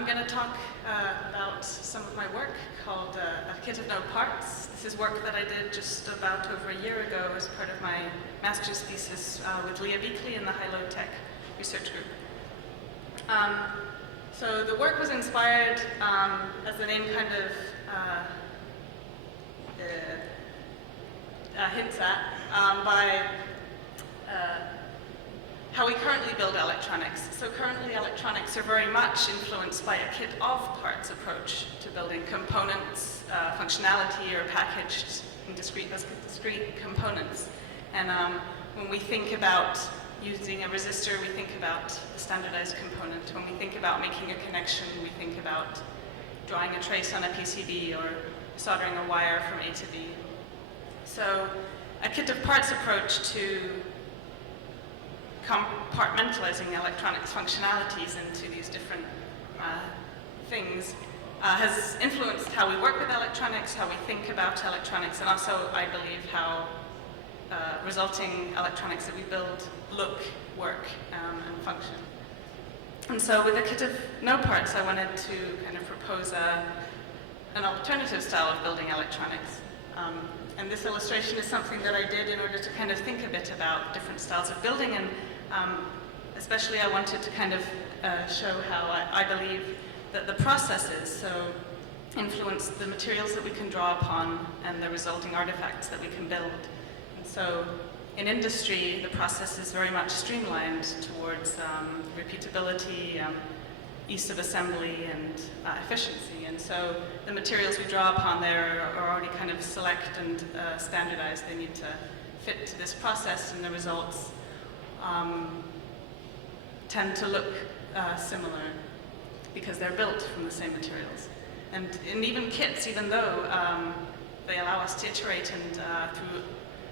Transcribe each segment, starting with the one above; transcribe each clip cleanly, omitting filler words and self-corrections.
I'm going to talk about some of my work called A Kit of No Parts. This is work that I did just about over a year ago as part of my master's thesis with Leah Beakley in the High-Low Tech Research Group. So the work was inspired, as the name kind of hints at, by how we currently build electronics. So currently electronics are very much influenced by a kit of parts approach to building components, functionality, or packaged in discrete components. And when we think about using a resistor, we think about the standardized component. When we think about making a connection, we think about drawing a trace on a PCB or soldering a wire from A to B. So a kit of parts approach to compartmentalizing electronics functionalities into these different things has influenced how we work with electronics, how we think about electronics, and also, I believe, how resulting electronics that we build look, work, and function. And so with a kit of no parts, I wanted to kind of propose an alternative style of building electronics. And this illustration is something that I did in order to kind of think a bit about different styles of building, and especially I wanted to kind of show how I believe that the processes influence the materials that we can draw upon and the resulting artifacts that we can build. And so in industry, the process is very much streamlined towards repeatability, ease of assembly, and efficiency. And so the materials we draw upon there are already kind of select and standardized. They need to fit to this process, and the results tend to look similar because they're built from the same materials. And even kits, even though they allow us to iterate and through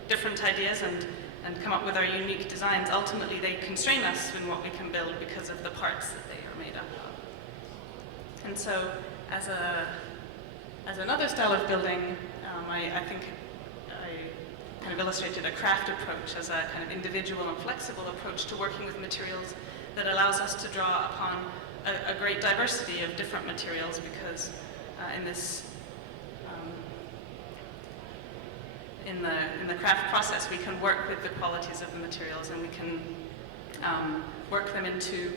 different ideas and come up with our unique designs, ultimately they constrain us in what we can build because of the parts that they are made up of. And so as another style of building, I think I kind of illustrated a craft approach as a kind of individual and flexible approach to working with materials that allows us to draw upon a great diversity of different materials, because in this in the craft process, we can work with the qualities of the materials, and we can work them into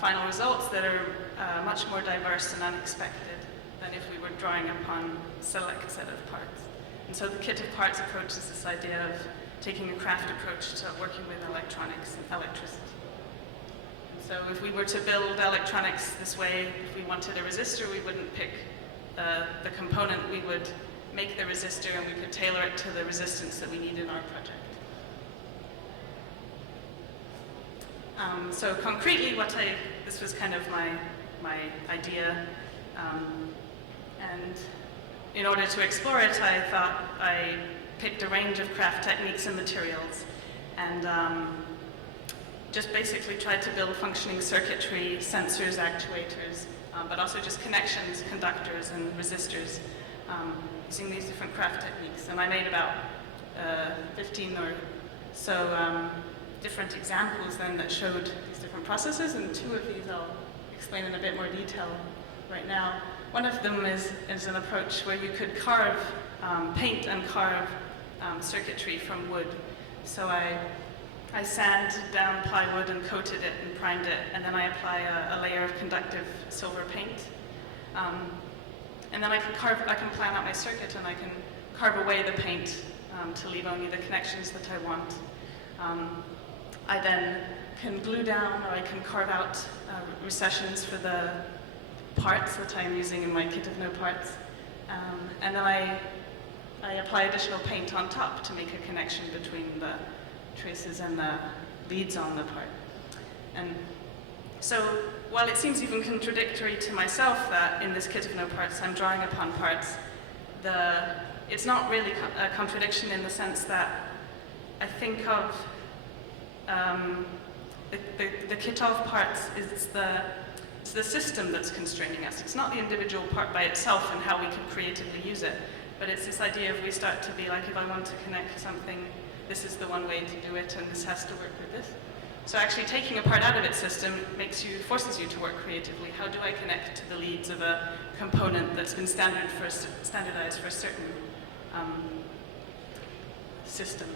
final results that are much more diverse and unexpected than if we were drawing upon a select set of parts. And so the kit of parts approach is this idea of taking a craft approach to working with electronics and electricity. And so if we were to build electronics this way, if we wanted a resistor, we wouldn't pick the component, we would make the resistor, and we could tailor it to the resistance that we need in our project. So concretely, this was kind of my idea, and in order to explore it, I thought I picked a range of craft techniques and materials, and just basically tried to build functioning circuitry, sensors, actuators, but also just connections, conductors, and resistors, using these different craft techniques. And I made about 15 or so different examples then that showed these different processes, and two of these I'll explain in a bit more detail right now. One of them is an approach where you could paint and carve circuitry from wood. So I sand down plywood and coated it and primed it, and then I apply a layer of conductive silver paint. And then I can plan out my circuit, and I can carve away the paint to leave only the connections that I want. I then can glue down, or I can carve out recessions for the parts that I'm using in my kit of no parts. And then I apply additional paint on top to make a connection between the traces and the leads on the part. And so while it seems even contradictory to myself that in this kit of no parts I'm drawing upon parts, it's not really a contradiction in the sense that I think of the kit of parts is it's the system that's constraining us. It's not the individual part by itself and how we can creatively use it, but it's this idea of we start to be like, if I want to connect something, this is the one way to do it, and this has to work with this. So actually taking a part out of its system forces you to work creatively. How do I connect to the leads of a component that's been standardized for a certain system?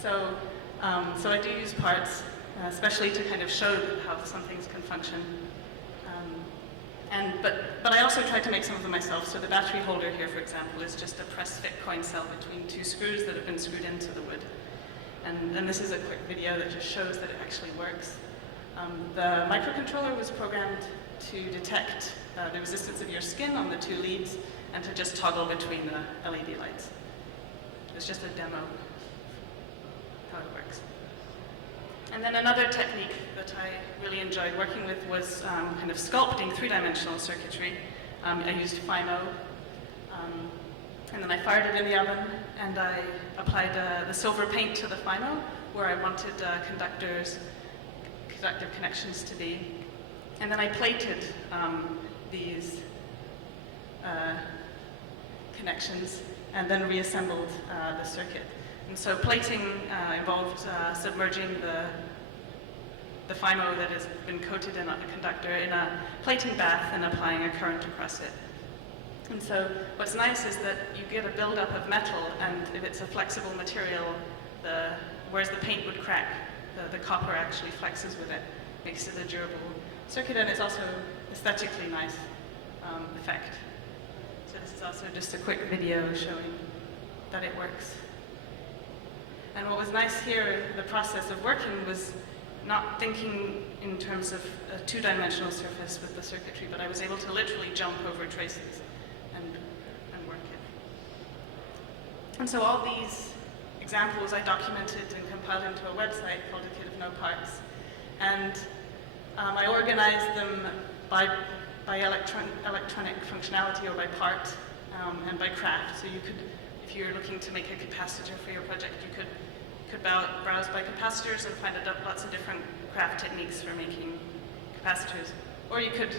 So I do use parts, especially to kind of show how some things can function. But I also tried to make some of them myself. So the battery holder here, for example, is just a press-fit coin cell between two screws that have been screwed into the wood. And this is a quick video that just shows that it actually works. The microcontroller was programmed to detect the resistance of your skin on the two leads and to just toggle between the LED lights. It was just a demo of how it works. And then another technique that I really enjoyed working with was kind of sculpting three-dimensional circuitry. I used FIMO, and then I fired it in the oven, and I applied the silver paint to the FIMO where I wanted conductive connections to be. And then I plated these connections and then reassembled the circuit. And so plating involved submerging the FIMO that has been coated in a conductor in a plating bath and applying a current across it. And so what's nice is that you get a buildup of metal, and if it's a flexible material, whereas the paint would crack, the copper actually flexes with it, makes it a durable circuit, and it's also aesthetically nice effect. So this is also just a quick video showing that it works. And what was nice here, the process of working, was not thinking in terms of a two-dimensional surface with the circuitry, but I was able to literally jump over traces and work it. And so all these examples I documented and compiled into a website called A Kit of No Parts. And I organized them by electronic functionality or by part and by craft. So you could, if you're looking to make a capacitor for your project, you could browse by capacitors and find lots of different craft techniques for making capacitors. Or you could,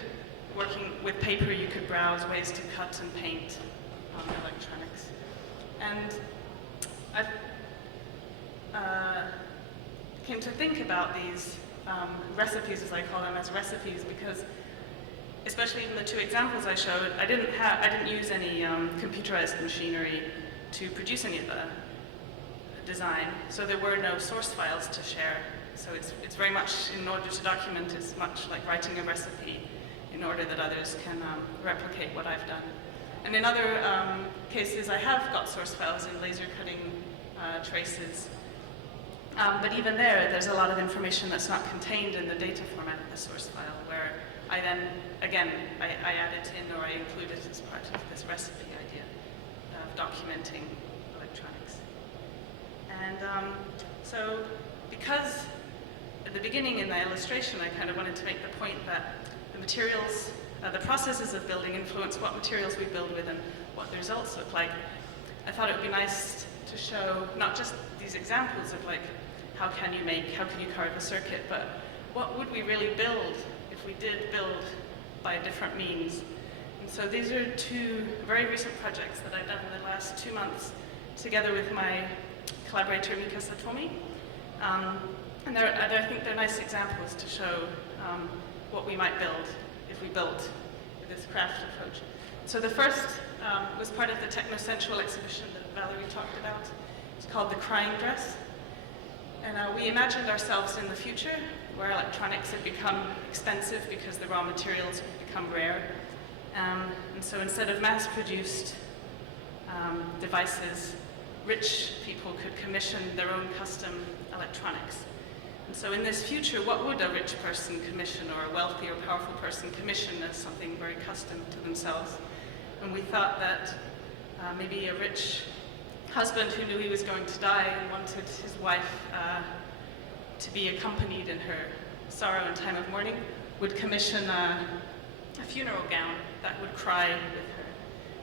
working with paper, you could browse ways to cut and paint on electronics. And I came to think about these recipes, as I call them, as recipes, because especially in the two examples I showed, I didn't use any computerized machinery to produce any of the design, so there were no source files to share. So it's very much, in order to document, it's much like writing a recipe in order that others can replicate what I've done. And in other cases, I have got source files in laser cutting traces. But even there's a lot of information that's not contained in the data format of the source file, where I then, again, I add it in or I include it as part of this recipe idea of documenting electronics. And so because at the beginning in the illustration, I kind of wanted to make the point that the materials, the processes of building influence what materials we build with and what the results look like, I thought it would be nice to show not just these examples of like, how can you carve a circuit, but what would we really build if we did build by different means. And so these are two very recent projects that I've done in the last 2 months together with my collaborator Mika Satomi. And I think they're nice examples to show what we might build if we built with this craft approach. So the first was part of the Techno-Central exhibition that Valerie talked about. It's called The Crying Dress. And we imagined ourselves in the future where electronics had become expensive because the raw materials had become rare. And so instead of mass-produced devices, rich people could commission their own custom electronics. And so in this future, what would a rich person commission or a wealthy or powerful person commission as something very custom to themselves? And we thought that maybe a rich husband who knew he was going to die and wanted his wife to be accompanied in her sorrow and time of mourning would commission a funeral gown that would cry with her.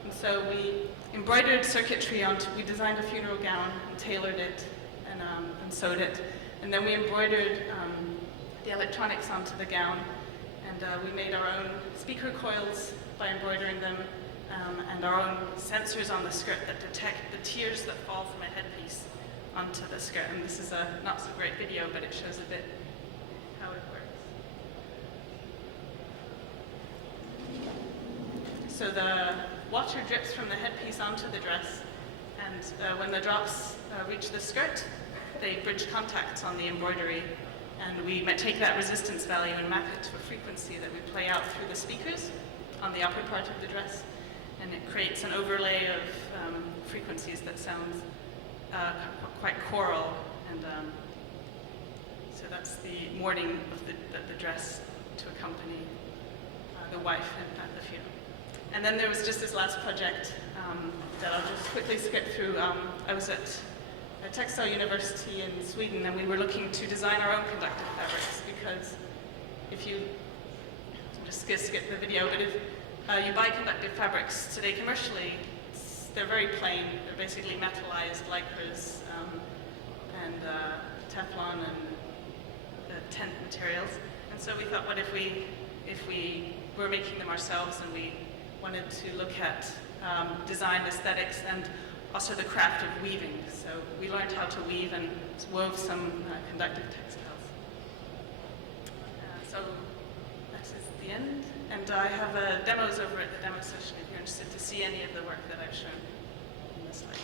And so we embroidered circuitry we designed a funeral gown and tailored it and sewed it. And then we embroidered the electronics onto the gown, and we made our own speaker coils by embroidering them, and our own sensors on the skirt that detect the tears that fall from a headpiece onto the skirt. And this is a not so great video, but it shows a bit So the water drips from the headpiece onto the dress, and when the drops reach the skirt, they bridge contacts on the embroidery, and we take that resistance value and map it to a frequency that we play out through the speakers on the upper part of the dress, and it creates an overlay of frequencies that sounds quite choral, and so that's the mourning of the dress to accompany the wife at the funeral. And then there was just this last project that I'll just quickly skip through. I was at a textile university in Sweden, and we were looking to design our own conductive fabrics, because if you, just skip the video, but if you buy conductive fabrics today commercially, they're very plain. They're basically metallized lycras and Teflon and tent materials. And so we thought, what if we were making them ourselves, and we wanted to look at design aesthetics and also the craft of weaving. So we learned how to weave and wove some conductive textiles. So that is the end. And I have demos over at the demo session if you're interested to see any of the work that I've shown in the slides.